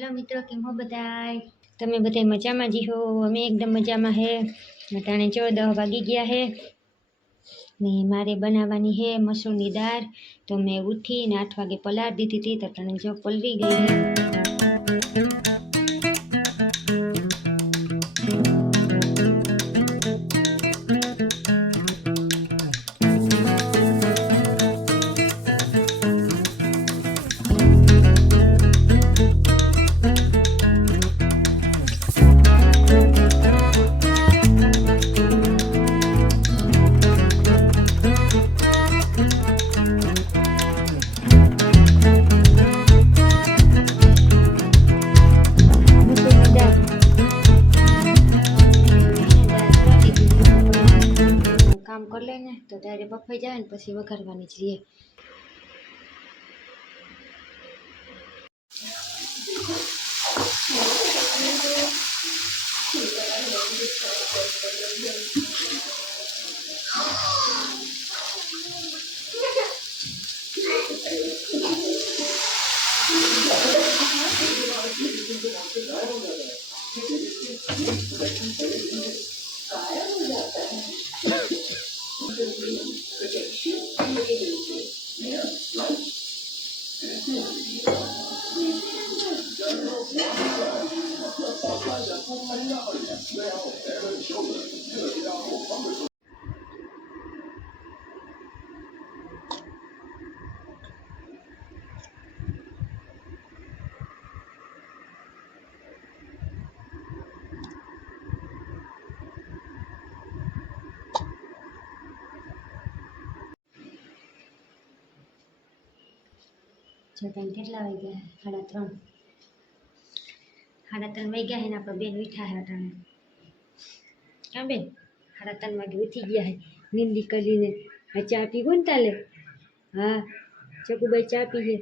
Hello मित्रों, केम हो बधाय? तमे बधाय मजामां जी हो? अमे एकदम मजामां है। अटाणे 10 वागी गया है ने मारे बनावानी है मसूરની दाळ। तो मैं उठी ने 8 वागे पलाळ दीधी थी, तो अटाणे जो पलળી गई है। काम कर लेने तो डायरे बफाई जाए ने पछी वघारवानी छे। કેટલા વાગ્યા? 3:30. 3:30 વાગ્યા હે ને આપણે બેન ઉઠ્યા હે અટાણે. ક્યાં બેન? 3:30 વાગે ઉઠી ગયા હે નિંદી કરીને. આ ચા પીવો ને તાલે? હા, ચકુબાઈ ચા પીએ.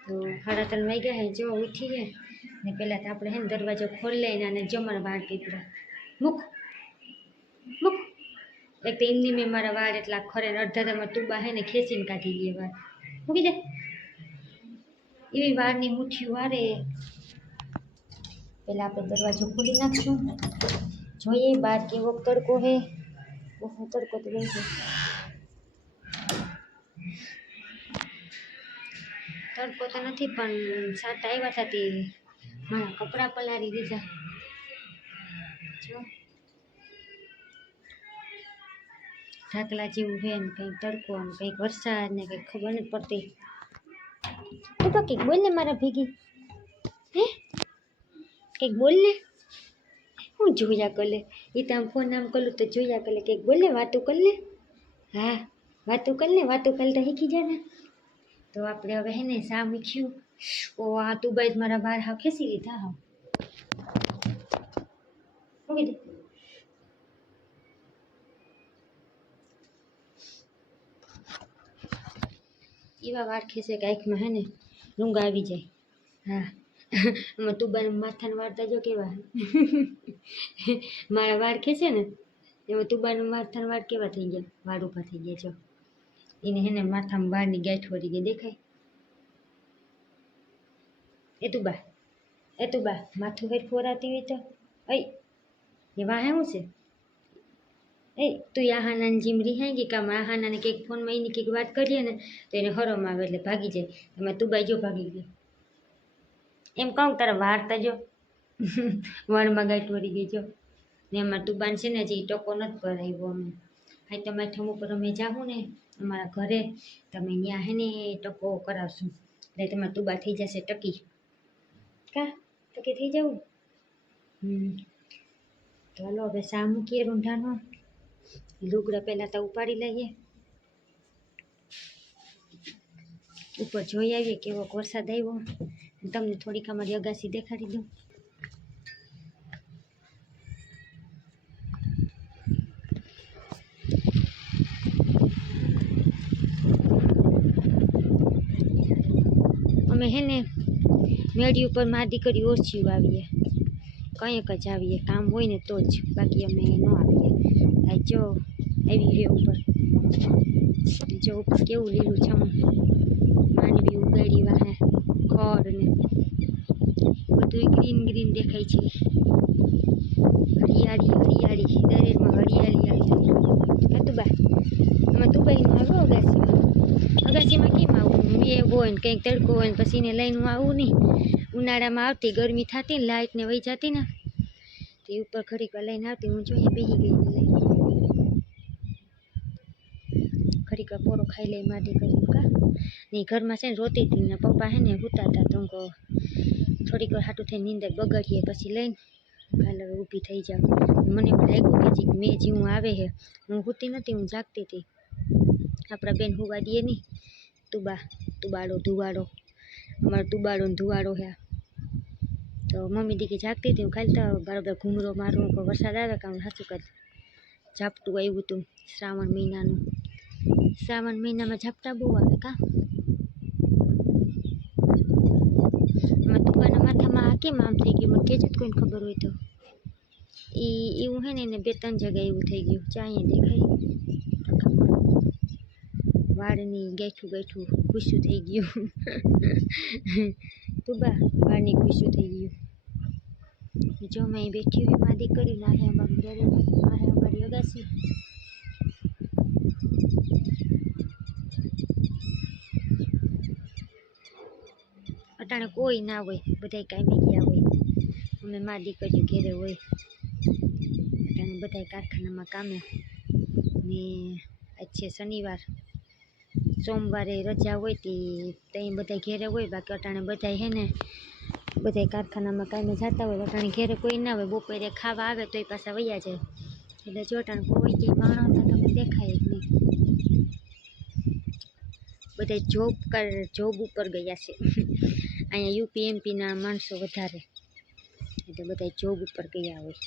તો 3:30 વાગ્યા હે, જો ઉઠી હે ને પહેલાં તો આપણે હે ને દરવાજો ખોલી લઈને અને જમણ વાળ પીપડા મૂક મૂક. એક તો એમની મેં મારા વાળ એટલા ખરે ને અડધામાં તુબા હે ને ખેંચીને કાઢી દે વાળ. મૂકી દે એવી વારની મુઠ્ઠીઓ વારે. પહેલાં આપણે દરવાજો ખોલી નાખશું, જોઈએ બહાર કેવો તડકો હે. બહુ તડકો તો રહે છે. તડકો તો નથી પણ સાટ આવ્યા હતા તે મારા કપડાં પલાળી દીધા. જો ઢાકલા જેવું છે ને કંઈક તડકો ને કંઈક વરસાદ ને કંઈક ખબર નથી પડતી. તું તો કંઈક બોલ ને મારા ભેગી. હે કંઈક બોલ ને. હું જોયા કરે એ તો આમ ફોન આમ કરું તો જોયા કરે. કંઈક બોલ ને, વાતું કર ને. હા વાતું કર ને, વાતું કર તો શીખી જા ને. તો આપણે હવે હે ને શા મૂક્યું. ઓ આ તું બાઈ મારા વાળ હાવ ખેંચી લીધા. હાવ મૂકી દે. એવા વાળ ખેંચે કે આંખમાં હે ને રૂંગા આવી જાય. હા આમાં તુબાના માથાના વાળ તો જો કેવા મારા વાળ ખેંચે ને એમાં તુબાના માથાના વાળ કેવા થઈ ગયા, વાળ ઊભા થઈ ગયા. જો એને હે ને માથામાં વાળની ગાંઠ વળી ગઈ, દેખાય? એ તુબા માથું ફેર ફોરાતી હોય તો એ વાહે શું છે? તું આહાનાની જીમ રિહાઈ કામ આહાનાને કંઈક ફોનમાં એની કંઈક વાત કરીએ ને તો એને હરમ આવે એટલે ભાગી જાય. એમાં તુબાઈ જો ભાગી ગઈ. એમ કહું તારા વાળ તો જો વાળમાં ગાંઠ વળી ગઈ. જો ને એમાં તુબાન છે ને હજી ટકો નથી ભરાવ્યો. અમે હા તમારે ઠમ ઉપર અમે જાઉં ને અમારા ઘરે તમે ત્યાં હે ને ટકો કરાવશું એટલે તમારે તુબા થઈ જશે ટકી. કા ટકી થઈ જવું? તો હાલો હવે શા મૂકીએ રૂંઢાનો. લુગડા પહેલાં તો ઉપાડી લઈએ, ઉપર જોઈ આવીએ કેવો વરસાદ આવ્યો. તમને થોડીક અમારી અગાસી દેખાડી દઉં. અમે હે ને મેળી ઉપર મારી દીકરી ઓછી આવીએ, કંઈક જ આવીએ, કામ હોય ને તો જ, બાકી અમે ન આવીએ. આ જો આવી છે ઉપર, જો ઉપર કેવું લીલું છમ માંડવી ઉગાડી વાહે ખડ ને બધું ગ્રીન ગ્રીન દેખાય છે. હરિયાળી હરિયાળી, દરેકમાં હરિયાળી આવી. હા તું બા, આમાં તું બાઈનું આવો અગાસીમાં. અગાસીમાં કેમ આવું? મેં હોય ને કંઈક તડકો હોય ને પછી એને લઈને હું આવું નહીં. ઉનાળામાં આવતી, ગરમી થતી ને લાઇટ ને વહી જતી ને તે ઉપર ઘડીક લઈને આવતી. હું જોઈએ બેસી ગઈ ને લઈને ઘડીક પોરો ખાઈ લઈ માટી કરી કા ને ઘરમાં છે ને રોતી હતી ને પપ્પા હે ને સૂતા હતા તો હું થોડીક વાર હાટું થઈને નીંદર બગાડીએ પછી લઈને કાલે હવે ઊભી થઈ જાઉં. મને એવું લાગ્યું કે જીક મેં જેવું આવે છે. હું સૂતી નથી, હું જાગતી હતી. આપણા બેન હુવા દે નહીં. તુબાડો ધુવાડો, અમારો તુબાડો ને ધુવાડો છે. તો મમ્મી દીકરી જાગતી હતી, હું ખાલી તો બરાબર ઘૂમરો મારું વરસાદ આવે કામ સાચું કર ઝાપટું આવ્યું હતું શ્રાવણ મહિનાનું. શ્રાવણ મહિનામાં ઝાપટા બહુ આવે કા. આમાં તુબાના માથામાં આ કેમ આમ થઈ ગયું મને કહેજો જ કોઈને ખબર હોય તો. એવું હે ને એને 2-3 જગ્યાએ એવું થઈ ગયું. ચા અહીંયા દેખાય વાળની ગાંઠું ગાંઠું ગુસ્સું થઈ ગયું. તુબા વાળની ગુસ્સું થઈ ગયું. જો મેં અહીં બેઠી હોય માદી કરી ના હે અમારું ઘરે, આ હે અમારી અગાસી. અટાણે કોઈ ના હોય, બધાય કામે ગયા હોય. અમે મા દીકરીઓ ઘેરે હોય. અટાણે બધાય કારખાનામાં કામે ને આજ છે શનિવાર, સોમવારે રજા હોય ત્યાં બધા ઘેરે હોય. બાકી અટાણે બધાય હે ને બધાય કારખાનામાં કામે જતા હોય. અટાણે ઘેરે કોઈ ના હોય. બપોરે ખાવા આવે તોય પાછા વૈયા જાય. એટલે જો અટાણે કોઈ જે માણસ તમને દેખાય જ નહીં. બધા જોબ ઉપર ગયા છે. અહીંયા યુપી એમપીના માણસો વધારે એટલે બધા જોબ ઉપર ગયા હોય.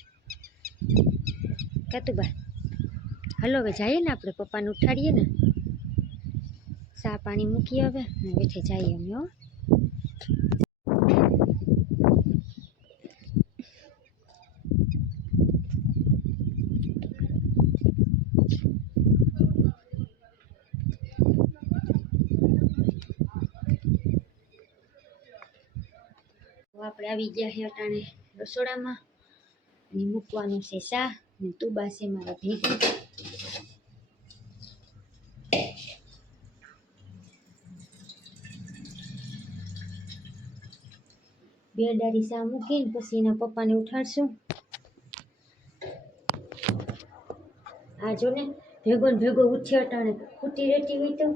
કાતુબા હલો હવે જઈએ ને આપણે, પપ્પાને ઉઠાડીએ ને, ચા પાણી મૂકીએ હવે ને બેઠે જઈએ અમે. હો આપણે આવી ગયા છે અટાણે રસોડામાં અને મૂકવાનું છે ચા ને તુબા છે મારા ભેગી. બે ડાળી ચા મૂકીને પછી એના પપ્પાને ઉઠાડશું. આ જો ને ભેગો ને ભેગો ઉઠે અટાણે ખૂટી રહેતી હોય તો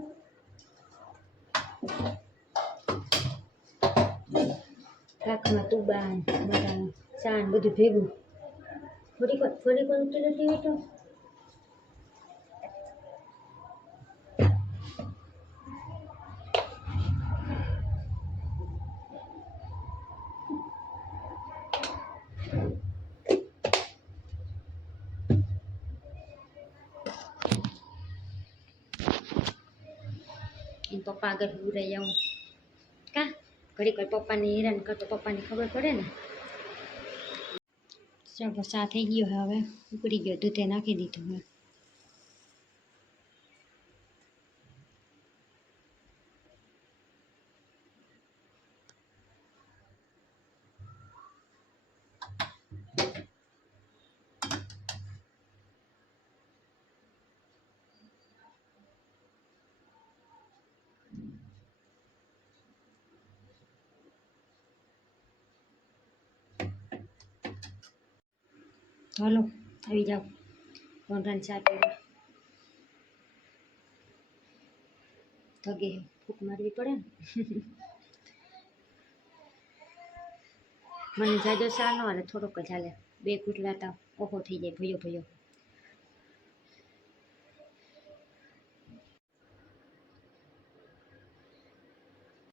કાકમાં તુબા બધા ચા ને બધું ભેગું થોડીક વાર ઉઠી રહેતી હોય તો એને પપ્પા આગળ ઉરાઈ આવું કા ઘડીક વાર પપ્પાને હેરાન કરતો પપ્પાને ખબર પડે ને. ચાલો ચા થઈ ગયો હવે ઉકળી ગયો, દૂધે નાખી દીધું હવે. હાલો આવી જાઓ રોંઢાને ચા પીવા. ધગે ફૂંક મારવી પડે ને. મને જાજો ચા ન હાલે, થોડોક જ હાલે. 2 ઘૂંટડા તો ઓહો થઈ જાય, ભયો ભયો.